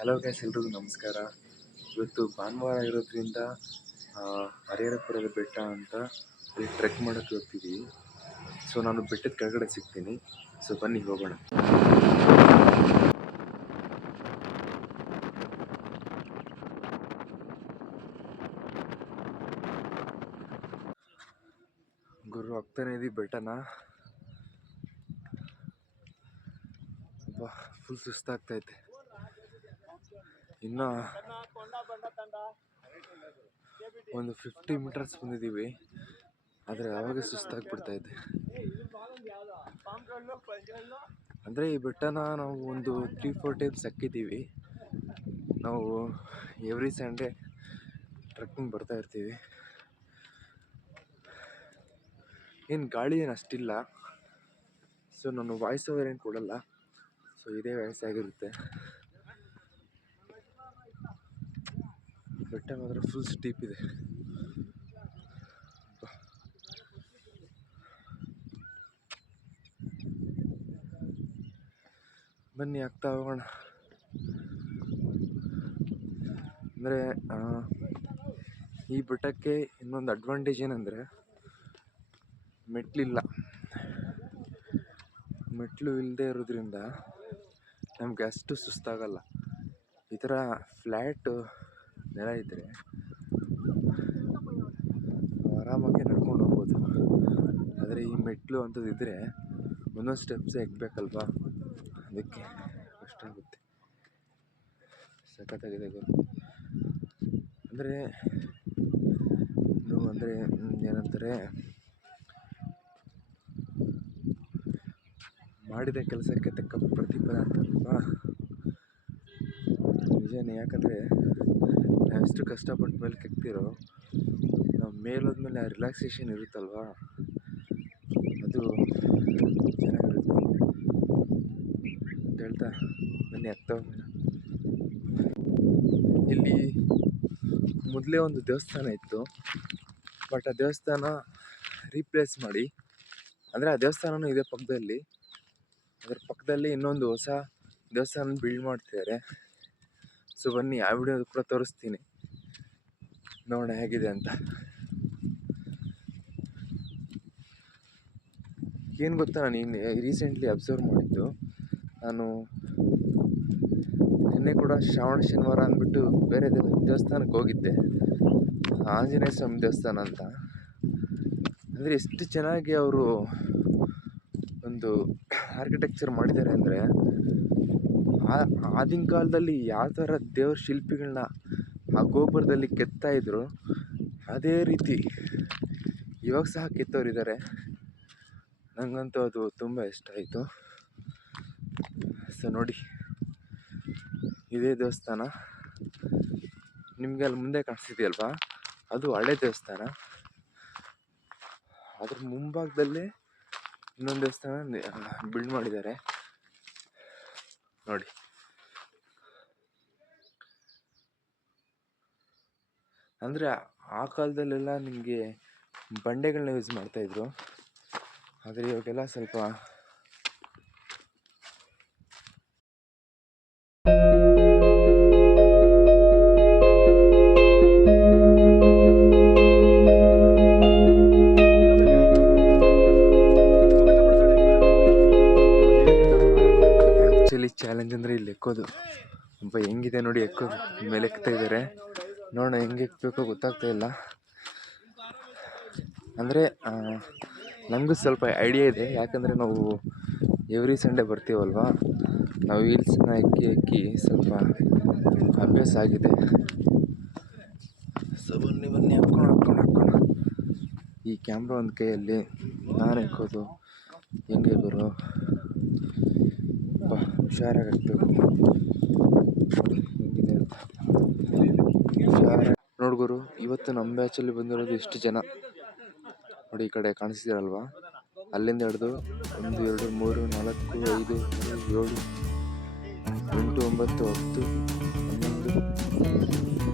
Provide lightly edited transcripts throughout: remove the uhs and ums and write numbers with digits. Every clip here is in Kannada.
ಹಲೋ ಗೈಸ್, ಎಲ್ರಿಗೂ ನಮಸ್ಕಾರ. ಇವತ್ತು ಭಾನುವಾರ ಇರೋದ್ರಿಂದ ಹರಿಹರಪುರದ ಬೆಟ್ಟ ಅಂತ ಅಲ್ಲಿ ಟ್ರೆಕ್ ಮಾಡೋಕ್ಕೆ ಹೋಗ್ತಿದ್ದೀವಿ. ಸೊ ನಾನು ಬೆಟ್ಟದ ಕೆಳಗಡೆ ಸಿಗ್ತೀನಿ. ಸೊ ಬನ್ನಿ ಹೋಗೋಣ. ಗುರು ಹೋಗ್ತಾನೆ ಇದ್ದೀವಿ ಬೆಟ್ಟನ. ಫುಲ್ ಸುಸ್ತಾಗ್ತೈತೆ. ಇನ್ನು ಒಂದು 50 ಮೀಟರ್ಸ್ ಬಂದಿದ್ದೀವಿ, ಆದರೆ ಆವಾಗ ಸುಸ್ತಾಗ್ಬಿಡ್ತೈತೆ. ಅಂದರೆ ಈ ಬೆಟ್ಟನ ನಾವು ಒಂದು 3-4 ಟೈಮ್ಸ್ ಹಕ್ಕಿದ್ದೀವಿ. ನಾವು ಎವ್ರಿ ಸಂಡೇ ಟ್ರೆಕ್ಕಿಂಗ್ ಬರ್ತಾ ಇರ್ತೀವಿ. ಏನು ಗಾಳಿ ಏನು ಅಷ್ಟಿಲ್ಲ, ಸೊ ನಾನು ವಾಯ್ಸ್ ಓವರ್ ಏನು ಕೊಡಲ್ಲ. ಸೊ ಇದೇ ವಯಸ್ಸಾಗಿರುತ್ತೆ. ಬೆಟ್ಟ ಮಾತ್ರ ಫುಲ್ ಸ್ಟೀಪ್ ಇದೆ. ಬನ್ನಿ ಆಗ್ತಾ ಹೋಗೋಣ. ಅಂದರೆ ಈ ಬೆಟ್ಟಕ್ಕೆ ಇನ್ನೊಂದು ಅಡ್ವಾಂಟೇಜ್ ಏನಂದರೆ ಮೆಟ್ಲು ಇಲ್ಲದೆ ಇರೋದ್ರಿಂದ ನಮಗೆ ಅಷ್ಟು ಸುಸ್ತಾಗಲ್ಲ. ಈ ಥರ ಫ್ಲ್ಯಾಟ್ ನೆಲ ಇದ್ದರೆ ಆರಾಮಾಗಿ ನಡ್ಕೊಂಡು ಹೋಗ್ಬೋದು. ಆದರೆ ಈ ಮೆಟ್ಲು ಅಂಥದ್ದಿದ್ದರೆ ಒಂದೊಂದು ಸ್ಟೆಪ್ಸ್ ಎಗ್ಬೇಕಲ್ವಾ, ಅದಕ್ಕೆ ಕಷ್ಟ ಆಗುತ್ತೆ. ಸಖತ್ತಾಗಿದೆ ಗುರು. ಅಂದರೆ ಏನಂತಾರೆ, ಮಾಡಿದ ಕೆಲಸಕ್ಕೆ ತಕ್ಕ ಪ್ರತಿಫಲ ಅಂತಾರಲ್ವಾ, ನಿಜನೇ. ಯಾಕಂದರೆ ನಾವೆಷ್ಟು ಕಷ್ಟಪಟ್ಟ ಮೇಲೆ ಕೆತ್ತಿರೋ ನಾವು ಮೇಲೋದ್ಮೇಲೆ ಆ ರಿಲ್ಯಾಕ್ಸೇಷನ್ ಇರುತ್ತಲ್ವಾ, ಅದು ಚೆನ್ನಾಗಿರುತ್ತೆ ಅಂತ ಹೇಳ್ತಾ ಬನ್ನಿ ಆಗ್ತಾ ಹೋಗೋಣ. ಇಲ್ಲಿ ಮೊದಲೇ ಒಂದು ದೇವಸ್ಥಾನ ಇತ್ತು, ಬಟ್ ಆ ದೇವಸ್ಥಾನ ರೀಪ್ಲೇಸ್ ಮಾಡಿ, ಅಂದರೆ ಆ ದೇವಸ್ಥಾನನೂ ಇದೆ ಪಕ್ಕದಲ್ಲಿ, ಅದರ ಪಕ್ಕದಲ್ಲಿ ಇನ್ನೊಂದು ಹೊಸ ದೇವಸ್ಥಾನ ಬಿಲ್ಡ್ ಮಾಡ್ತಿದ್ದಾರೆ. ಸೊ ಬನ್ನಿ ಆ ವಿಡಿಯೋ ಕೂಡ ತೋರಿಸ್ತೀನಿ, ನೋಡೋಣ ಹೇಗಿದೆ ಅಂತ. ಏನು ಗೊತ್ತಾ, ನಾನು ರೀಸೆಂಟ್ಲಿ ಅಬ್ಸರ್ವ್ ಮಾಡಿದ್ದು, ನಾನು ನಿನ್ನೆ ಕೂಡ ಶ್ರಾವಣ ಶನಿವಾರ ಅಂದ್ಬಿಟ್ಟು ಬೇರೆ ದೇವಸ್ಥಾನಕ್ಕೆ ಹೋಗಿದ್ದೆ, ಆಂಜನೇಯ ಸ್ವಾಮಿ ದೇವಸ್ಥಾನ ಅಂತ. ಅಂದರೆ ಎಷ್ಟು ಚೆನ್ನಾಗಿ ಅವರು ಒಂದು ಆರ್ಕಿಟೆಕ್ಚರ್ ಮಾಡಿದ್ದಾರೆ ಅಂದರೆ, ಆಗಿನ ಕಾಲದಲ್ಲಿ ಯಾವ ಥರ ದೇವ್ರ ಶಿಲ್ಪಿಗಳನ್ನ ಆ ಗೋಪುರದಲ್ಲಿ ಕೆತ್ತಾ ಇದ್ರು ಅದೇ ರೀತಿ ಇವಾಗ ಸಹ ಕೆತ್ತೋರಿದ್ದಾರೆ. ನನಗಂತೂ ಅದು ತುಂಬ ಇಷ್ಟ ಆಯಿತು. ಸೊ ನೋಡಿ, ಇದೇ ದೇವಸ್ಥಾನ ನಿಮಗೆ ಅಲ್ಲಿ ಮುಂದೆ ಕಾಣಿಸ್ತಿದೆಯಲ್ವಾ, ಅದು ಹಳೆ ದೇವಸ್ಥಾನ. ಅದ್ರ ಮುಂಭಾಗದಲ್ಲೇ ಇನ್ನೊಂದು ದೇವಸ್ಥಾನ ಬಿಲ್ಡ್ ಮಾಡಿದ್ದಾರೆ ನೋಡಿ. ಅಂದರೆ ಆ ಕಾಲದಲ್ಲೆಲ್ಲ ನಿಮಗೆ ಬಂಡೆಗಳನ್ನ ಯೂಸ್ ಮಾಡ್ತಾಯಿದ್ರು, ಆದರೆ ಇವಾಗೆಲ್ಲ ಸ್ವಲ್ಪ ಆ್ಯಕ್ಚುಲಿ ಚಾಲೆಂಜ್ ಅಂದರೆ ಇಲ್ಲಿ ಎಕ್ಕೋದು. ಒಬ್ಬ ಹೆಂಗಿದೆ ನೋಡಿ, ಎಕ್ಕೋದು ಮೇಲೆ ಎಕ್ತಾ ಇದ್ದಾರೆ. ನೋಡೋಣ ಹೆಂಗೆ ಎಕ್ಬೇಕೋ ಗೊತ್ತಾಗ್ತಾ ಇಲ್ಲ. ಅಂದರೆ ನಮಗೂ ಸ್ವಲ್ಪ ಐಡಿಯಾ ಇದೆ, ಯಾಕಂದರೆ ನಾವು ಎವ್ರಿ ಸಂಡೇ ಬರ್ತೀವಲ್ವಾ, ನಾವು ವೀಲ್ಸನ್ನ ಎಕ್ಕಿ ಸ್ವಲ್ಪ ಅಭ್ಯಾಸ ಆಗಿದೆ. ಸೊ ಬನ್ನಿ ಹಾಕ್ಕೊಂಡು ಈ ಕ್ಯಾಮ್ರಾ ಒಂದು ಕೈಯಲ್ಲಿ, ನಾನು ಎಕ್ಕೋದು ಹೆಂಗೆ ಗುರು, ಹುಷಾರಾಗಿ ಹಾಕ್ಬೇಕು ಹೆಂಗಿದೆ ಅಂತ. ನೋಡ್ಗುರು, ಇವತ್ತು ನಮ್ಮ ಬ್ಯಾಚಲ್ಲಿ ಬಂದಿರೋದು ಎಷ್ಟು ಜನ ನೋಡಿ. ಈ ಕಡೆ ಕಾಣಿಸ್ತಿರಲ್ವಾ, ಅಲ್ಲಿಂದ ಹಿಡಿದು 1 2 3 4 5 6 7 8 9 10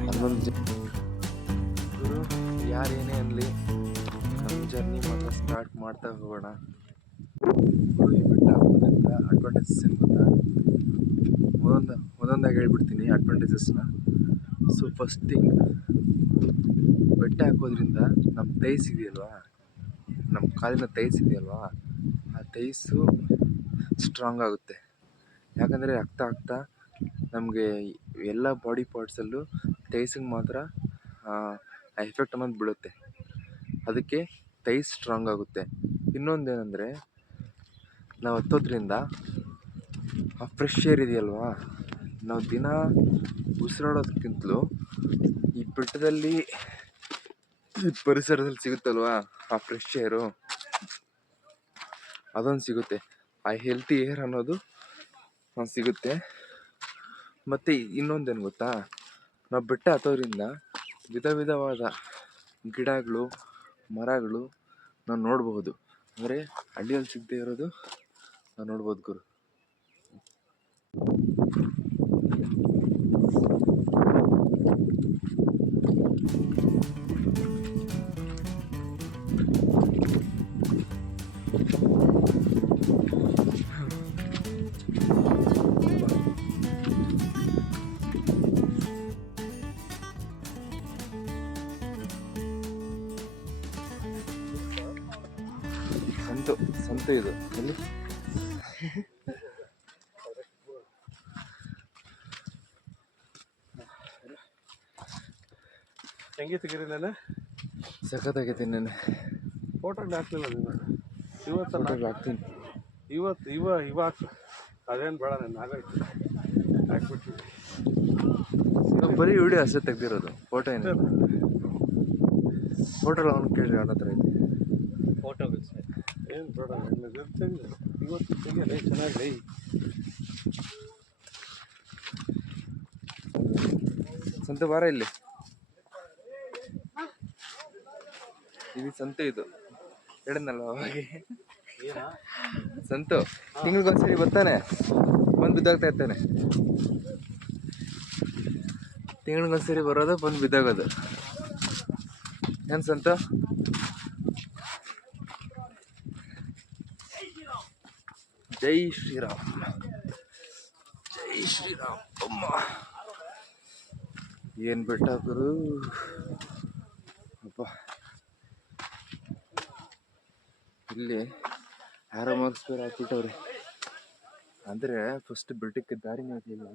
11 ಜನ. ಗುರು ಯಾರೇನೇ ಅನ್ನಲಿ, ನಮ್ಮ ಜರ್ನಿ ಮಾತ್ರ ಸ್ಟಾರ್ಟ್ ಮಾಡ್ತಾ ಹೋಗೋಣ. ಈ ಬೆಟ್ಟ ಹಬ್ಬದಿಂದ ಅಡ್ವಾಂಟೇಜಸ್ ಏನು ಗೊತ್ತಾ, ಒಂದೊಂದಾಗಿ ಹೇಳ್ಬಿಡ್ತೀನಿ ಅಡ್ವಾಂಟೇಜಸ್ನ. ಸೊ ಫಸ್ಟ್ ಥಿಂಗ್, ಬೆಟ್ಟ ಹಾಕೋದ್ರಿಂದ ನಮ್ಮ ತೈಸ್ ಇದೆಯಲ್ವಾ, ನಮ್ಮ ಕಾಲಿನ ತೈಸ್ ಇದೆಯಲ್ವಾ, ಆ ತೈಸು ಸ್ಟ್ರಾಂಗ್ ಆಗುತ್ತೆ. ಯಾಕಂದರೆ ಆಗ್ತಾ ನಮಗೆ ಎಲ್ಲ ಬಾಡಿ ಪಾರ್ಟ್ಸಲ್ಲೂ ತೈಸಿಗೆ ಮಾತ್ರ ಆ ಎಫೆಕ್ಟ್ ಅನ್ನೋದು ಬೀಳುತ್ತೆ. ಅದಕ್ಕೆ ತೈಸ್ ಸ್ಟ್ರಾಂಗ್ ಆಗುತ್ತೆ. ಇನ್ನೊಂದೇನೆಂದರೆ, ನಾವು ಹತ್ತೋದ್ರಿಂದ ಆ ಫ್ರೆಶ್ ಏರ್ ಇದೆಯಲ್ವಾ, ನಾವು ದಿನ ಉಸಿರಾಡೋದಕ್ಕಿಂತಲೂ ಈ ಬೆಟ್ಟದಲ್ಲಿ ಈ ಪರಿಸರದಲ್ಲಿ ಸಿಗುತ್ತಲ್ವಾ ಆ ಫ್ರೆಶ್ ಏರು, ಅದೊಂದು ಸಿಗುತ್ತೆ. ಆ ಹೆಲ್ತಿ ಏರ್ ಅನ್ನೋದು ಸಿಗುತ್ತೆ. ಮತ್ತು ಇನ್ನೊಂದೇನು ಗೊತ್ತಾ, ನಾವು ಬೆಟ್ಟ ಹತ್ತೋದ್ರಿಂದ ವಿಧವಾದ ಗಿಡಗಳು, ಮರಗಳು ನಾವು ನೋಡಬಹುದು. ಅಂದರೆ ಹಳ್ಳಿಯಲ್ಲಿ ಸಿಗದೆ ಇರೋದು ನಾವು ನೋಡ್ಬೋದು ಗುರು. ಸಂತು ಇದು ಎಲ್ಲಿ ಹೆಂಗೆ ತೆಗೀರಿ ನಾನು ಸಖತ್ತಾಗೈತೆ. ನೆನೆ ಫೋಟೋ ಹಾಕ್ಲಿಲ್ಲ ನೀನು. ಇವತ್ತು ಹಾಕ್ತೀನಿ. ಇವ ಹಾಕು. ಅದೇನು ಬೇಡ, ನಾನು ಆಗೋಯ್ತು ಹಾಕ್ಬಿಡ್ತೀನಿ. ಬರೀ ವಿಡಿಯೋ ಅಷ್ಟೇ ತೆಗ್ದಿರೋದು, ಫೋಟೋ ಏನಿಲ್ಲ. ಫೋಟೋ ಅವ್ನು ಕೇಳಿ ಅವನ ಹತ್ರ ಐತೆ. ಫೋಟೋ ಏನು ಬೇಡ, ಇವತ್ತು ತೆಗಿಯಲ್ಲ ಚೆನ್ನಾಗಿ. ಸಂತು ಬಾರ ಇಲ್ಲಿ. ಇದು ಸಂತು, ಇದು ಹೇಳಿದ್ನಲ್ಲ ಅವಾಗೆ. ಸಂತು ತಿಂಗಳಿಗೊಂದ್ಸರಿ ಬರ್ತಾನೆ, ಬಂದು ಬಿದ್ದಾಗ್ತಾ ಇರ್ತಾನೆ. ತಿಂಗಳಿಗೊಂದ್ಸರಿ ಬರೋದು, ಬಂದು ಬಿದ್ದಾಗೋದು. ಏನು ಸಂತು? ಜೈ ಶ್ರೀರಾಮ್, ಜೈ ಶ್ರೀರಾಮ್. ಅಮ್ಮ ಏನು ಬೆಟ್ಟ ಗುರು ಅಪ್ಪ. ಇಲ್ಲಿ ಆರೋ ಮಾರ್ಕ್ಸ್ ಬೇರೆ ಹಾಕ್ಬಿಟ್ಟವ್ರೆ. ಅಂದರೆ ಫಸ್ಟ್ ಬೆಟ್ಟಕ್ಕೆ ದಾರಿನೇ ಆಗಲಿಲ್ಲ,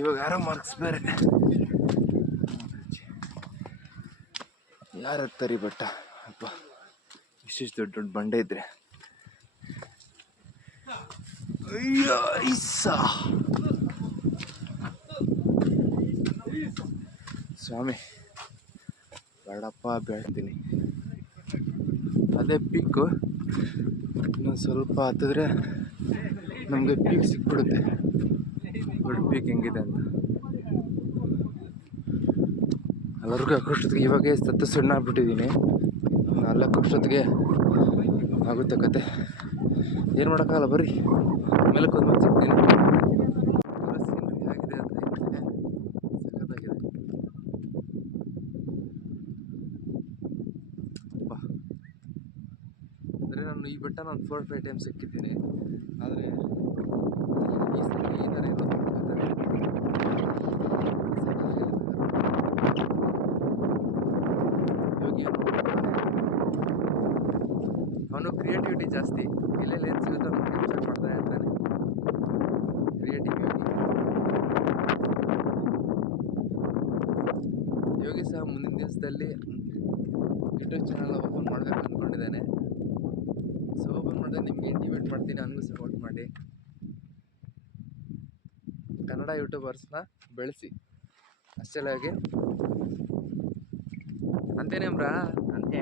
ಇವಾಗ ಆರೋ ಮಾರ್ಕ್ಸ್ ಬೇರೆ. ಯಾರು ಹತ್ತಾರೆ ಬೆಟ್ಟ ಅಪ್ಪ, ಇಷ್ಟಿಷ್ಟು ದೊಡ್ಡ ದೊಡ್ಡ ಬಂಡೆ ಇದ್ರೆ. ಅಯ್ಯೋ ಸ್ವಾಮಿ, ಬೇಡಪ್ಪ ಬೇಡ್ತೀನಿ. ಅದೇ ಪೀಕು, ಇನ್ನೊಂದು ಸ್ವಲ್ಪ ಹತ್ತಿದ್ರೆ ನಮಗೆ ಪೀಕ್ ಸಿಕ್ಬಿಡುತ್ತೆ. ದೊಡ್ಡ ಪೀಕ್ ಹೆಂಗಿದೆ ಅಂತ ಎಲ್ಲರಿಗೂ ಹಾಕೋಷ್ಟೊತ್ತಿಗೆ ಇವಾಗೇ ಸಣ್ಣ ಆಗ್ಬಿಟ್ಟಿದ್ದೀನಿ. ನಾಲ್ಕಷ್ಟೊತ್ತಿಗೆ ಆಗುತ್ತೆ ಕತೆ. ಏನು ಮಾಡೋಕ್ಕಾಗಲ್ಲ, ಬರ್ರಿ ಮೇಲಕ್ಕೆ ಒಂದು ಸಿಗ್ತೀನಿ. ಹೇಗಿದೆ ಅಂತ ಸಖತ್ತಾಗಿದೆ. ಅಪ್ಪ ಅಂದರೆ ನಾನು ಈ ಬೆಟ್ಟ 4-5 ಟೈಮ್ಸ್ ಸಿಕ್ಕಿದ್ದೀನಿ. ಆದರೆ ಈ ಸಲ ಈ ಥರ ಇರೋದು ಅವನು ಕ್ರಿಯೇಟಿವಿಟಿ ಜಾಸ್ತಿ. ಎಲ್ಲೆಲ್ಲಿ ಏನು ಸಿಗುತ್ತೋ ಅವನು ಕ್ಯಾಪ್ಚರ್ ಮಾಡ್ತಾ ಇರ್ತಾನೆ. ಕ್ರಿಯೇಟಿವಿಟಿ. ಯೋಗಿ ಸಹ ಮುಂದಿನ ದಿವಸದಲ್ಲಿ ಯೂಟ್ಯೂಬ್ ಚಾನಲ್ ಓಪನ್ ಮಾಡಬೇಕು ಅಂದ್ಕೊಂಡಿದ್ದಾನೆ. ಸೊ ಓಪನ್ ಮಾಡಿದ್ರೆ ನಿಮಗೆ ಇಂಟಿಮೇಟ್ ಮಾಡ್ತೀನಿ, ನನಗೂ ಸಪೋರ್ಟ್ ಮಾಡಿ. ಕನ್ನಡ ಯೂಟ್ಯೂಬರ್ಸ್ನ ಬೆಳೆಸಿ ಅಷ್ಟೆಲ್ಲಾಗಿ ಅಂತೇನೆ ಅಮ್ರಾ. ಅಂತೆ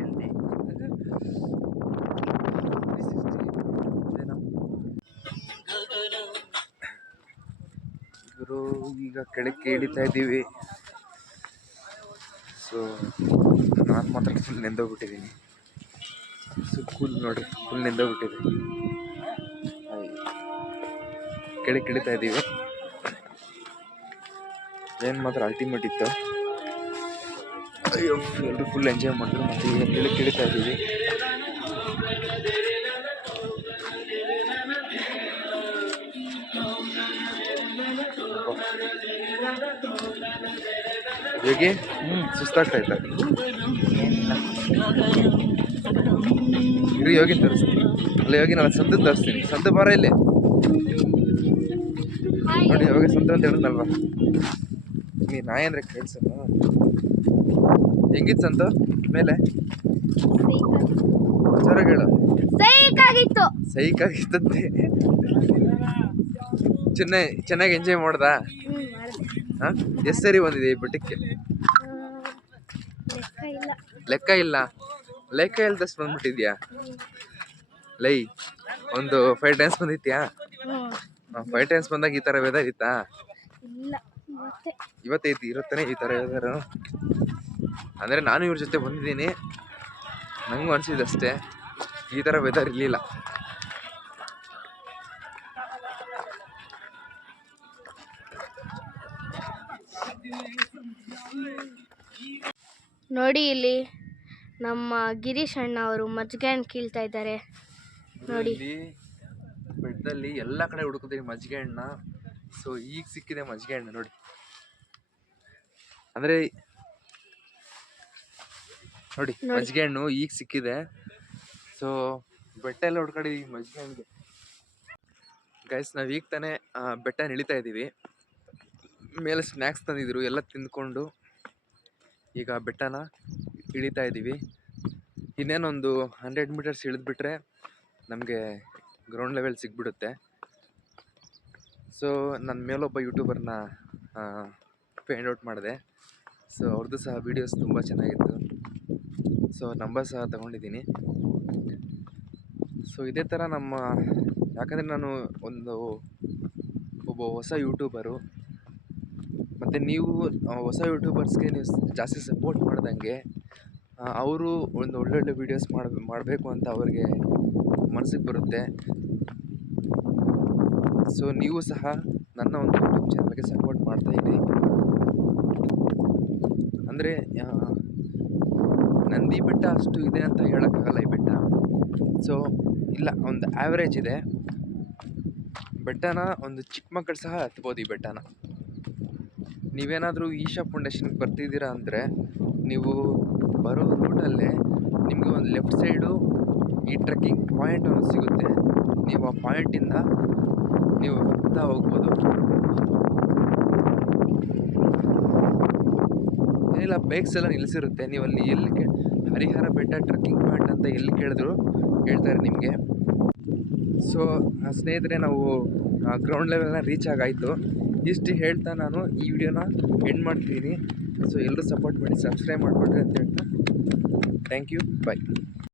ಇವರು ಈಗ ಕೆಳಕ್ಕೆ ಇಳಿತಾ ಇದ್ದೀವಿ. ಸೊ ನಾನು ಮಾತ್ರ ಫುಲ್ ನೆಂದೋಗ್ಬಿಟ್ಟಿದ್ದೀನಿ. ಸೊ ಕೂಲ್ ನೋಡ್ರಿ, ಫುಲ್ ನೆಂದೋಗ್ಬಿಟ್ಟಿದೆ. ಕೆಳಕ್ಕೆ ಇಳಿತಾ ಇದ್ದೀವಿ. ಏನು ಮಾತ್ರ ಅಲ್ಟಿಮೇಟ್ ಇತ್ತು. ಅಯ್ಯೋ, ಎಲ್ಲರೂ ಫುಲ್ ಎಂಜಾಯ್ ಮಾಡಿದ್ರು. ಮತ್ತು ಈಗ ಕೆಳಕ್ಕೆ ಇಳಿತಾ ಇದ್ದೀವಿ. ಹೇಗೆ ಸುಸ್ತಾಗ್ತಾಯ್ತಾ? ಇರಿ ಯೋಗಿ ತೋರಿಸ್ತೀನಿ. ಅಲ್ಲ ಯೋಗಿ ನಾನು ಸಂತ ತೋರಿಸ್ತೀನಿ. ಸಂತ ಬಾರ ಇಲ್ಲಿ ನೋಡಿ, ಯಾವಾಗ ಸಂತ ಅಂತ ಹೇಳಿದ್ನಲ್ವಾ ನೀ ನಾಯಿ ಅಂದ್ರೆ ಕೇಳ್ಸಲ್ಲ. ಹೆಂಗಿತ್ತು ಸಂತ ಮೇಲೆ? ಜೋರಾಗಿ ಹೇಳು. ಸೈಕಾಗಿತ್ತಂತೆ. ಚೆನ್ನಾಗಿ ಎಂಜಾಯ್ ಮಾಡ್ದ? ಹಾಂ, ಎಷ್ಟು ಸರಿ ಬಂದಿದೆ ಈ ಬೆಟ್ಟಕ್ಕೆ? ಲೆಕ್ಕ ಇಲ್ಲ. ಲೆಕ್ಕ ಇಲ್ದಷ್ಟು ಬಂದ್ಬಿಟ್ಟಿದ್ಯಾ? ಲೈ ಒಂದು 5 ಟೈಮ್ಸ್ ಬಂದಿತ್ಯಾ? 5 ಟೈಮ್ಸ್ ಬಂದಾಗ ಈ ಥರ ವೆದರ್ ಇತ್ತಾ? ಇವತ್ತೈತಿ, ಇರುತ್ತಾನೆ ಈ ಥರ ವೆದರು. ಅಂದರೆ ನಾನು ಇವ್ರ ಜೊತೆ ಬಂದಿದ್ದೀನಿ, ನನಗೂ ಅನಿಸಿದಷ್ಟೇ ಈ ಥರ ವೆದರ್ ಇರಲಿಲ್ಲ. ನೋಡಿ ಇಲ್ಲಿ ನಮ್ಮ ಗಿರೀಶ್ ಅಣ್ಣ ಅವರು ಮಜ್ಜಿಗೆ ಹಣ್ಣು ಕೀಳ್ತಾ ಇದ್ದಾರೆ ನೋಡಿ. ಬೆಟ್ಟದಲ್ಲಿ ಎಲ್ಲ ಕಡೆ ಹುಡುಕಿದ್ರಿ ಮಜ್ಜಿಗೆ ಹಣ್ಣ. ಸೊ ಈಗ ಸಿಕ್ಕಿದೆ ಮಜ್ಜಿಗೆ ಹಣ್ಣು ನೋಡಿ. ಅಂದರೆ ನೋಡಿ ಮಜ್ಜಿಗೆ ಹಣ್ಣು ಈಗ ಸಿಕ್ಕಿದೆ. ಸೊ ಬೆಟ್ಟ ಎಲ್ಲ ಹುಡ್ಕೊಂಡಿದ್ದೀವಿ ಮಜ್ಜಿಗೆ ಹಣ್ಣಿಗೆ. ಗೈಸ್ ನಾವು ಈಗ ತಾನೇ ಬೆಟ್ಟ ಇಳಿತಾ ಇದ್ದೀವಿ. ಮೇಲೆ ಸ್ನ್ಯಾಕ್ಸ್ ತಂದಿದ್ರು, ಎಲ್ಲ ತಿಂದ್ಕೊಂಡು ಈಗ ಬೆಟ್ಟನ ಇಳಿತಾ ಇದ್ದೀವಿ. ಇನ್ನೇನೊಂದು 100 ಮೀಟರ್ಸ್ ಇಳಿದ್ಬಿಟ್ರೆ ನಮಗೆ ಗ್ರೌಂಡ್ ಲೆವೆಲ್ ಸಿಗ್ಬಿಡುತ್ತೆ. ಸೊ ನನ್ನ ಮೇಲೊಬ್ಬ ಯೂಟ್ಯೂಬರ್ನ ಫೈಂಡ್ ಔಟ್ ಮಾಡಿದೆ. ಸೊ ಅವ್ರದ್ದು ಸಹ ವೀಡಿಯೋಸ್ ತುಂಬ ಚೆನ್ನಾಗಿತ್ತು. ಸೊ ನಂಬರ್ ಸಹ ತಗೊಂಡಿದ್ದೀನಿ. ಸೊ ಇದೇ ಥರ ಯಾಕಂದರೆ ನಾನು ಒಬ್ಬ ಹೊಸ ಯೂಟ್ಯೂಬರು, ಮತ್ತು ನೀವು ಹೊಸ ಯೂಟ್ಯೂಬರ್ಸ್ಗೆ ನೀವು ಜಾಸ್ತಿ ಸಪೋರ್ಟ್ ಮಾಡ್ದಂಗೆ ಅವರು ಒಂದು ಒಳ್ಳೊಳ್ಳೆ ವೀಡಿಯೋಸ್ ಮಾಡಬೇಕು ಅಂತ ಅವ್ರಿಗೆ ಮನಸ್ಸಿಗೆ ಬರುತ್ತೆ. ಸೊ ನೀವು ಸಹ ನನ್ನ ಒಂದು ಯೂಟ್ಯೂಬ್ ಚಾನಲ್ಗೆ ಸಪೋರ್ಟ್ ಮಾಡ್ತಾಯಿರಿ. ಅಂದರೆ ನಂದಿ ಬೆಟ್ಟ ಅಷ್ಟು ಇದೆ ಅಂತ ಹೇಳೋಕ್ಕಾಗಲ್ಲ ಈ ಬೆಟ್ಟ. ಸೊ ಇಲ್ಲ, ಒಂದು ಆ್ಯಾವ್ರೇಜ್ ಇದೆ. ಬೆಟ್ಟನ ಒಂದು ಚಿಕ್ಕ ಮಕ್ಕಳು ಸಹ ಹತ್ಬೋದು ಈ ಬೆಟ್ಟನ. ನೀವೇನಾದರೂ ಈಶಾ ಫೌಂಡೇಶನ್ಗೆ ಬರ್ತಿದ್ದೀರಾ ಅಂದರೆ ನೀವು ಬರೋ ರೂಟಲ್ಲೇ ನಿಮಗೆ ಒಂದು ಲೆಫ್ಟ್ ಸೈಡು ಈ ಟ್ರೆಕ್ಕಿಂಗ್ ಪಾಯಿಂಟ್ ಅನ್ನೋದು ಸಿಗುತ್ತೆ. ನೀವು ಆ ಪಾಯಿಂಟಿಂದ ನೀವು ಹತ್ತಾ ಹೋಗ್ಬೋದು. ಏನಿಲ್ಲ, ಬೈಕ್ಸ್ ಎಲ್ಲ ನಿಲ್ಲಿಸಿರುತ್ತೆ. ನೀವು ಅಲ್ಲಿ ಎಲ್ಲಿ ಹರಿಹರ ಬೆಟ್ಟ ಟ್ರೆಕ್ಕಿಂಗ್ ಪಾಯಿಂಟ್ ಅಂತ ಎಲ್ಲಿ ಕೇಳಿದ್ರು ಹೇಳ್ತಾರೆ ನಿಮಗೆ. ಸೊ ಸ್ನೇಹಿತರೆ, ನಾವು ಗ್ರೌಂಡ್ ಲೆವೆಲ್ನ ರೀಚ್ ಆಗಾಯಿತು. ಇಷ್ಟು ಹೇಳ್ತಾ ನಾನು ಈ ವಿಡಿಯೋನ ಎಂಡ್ ಮಾಡ್ತೀನಿ. ಸೊ ಎಲ್ಲರೂ ಸಪೋರ್ಟ್ ಮಾಡಿ, ಸಬ್ಸ್ಕ್ರೈಬ್ ಮಾಡಿಕೊಡ್ರಿ ಅಂತ ಹೇಳ್ತಾ ಥ್ಯಾಂಕ್ ಯು, ಬಾಯ್.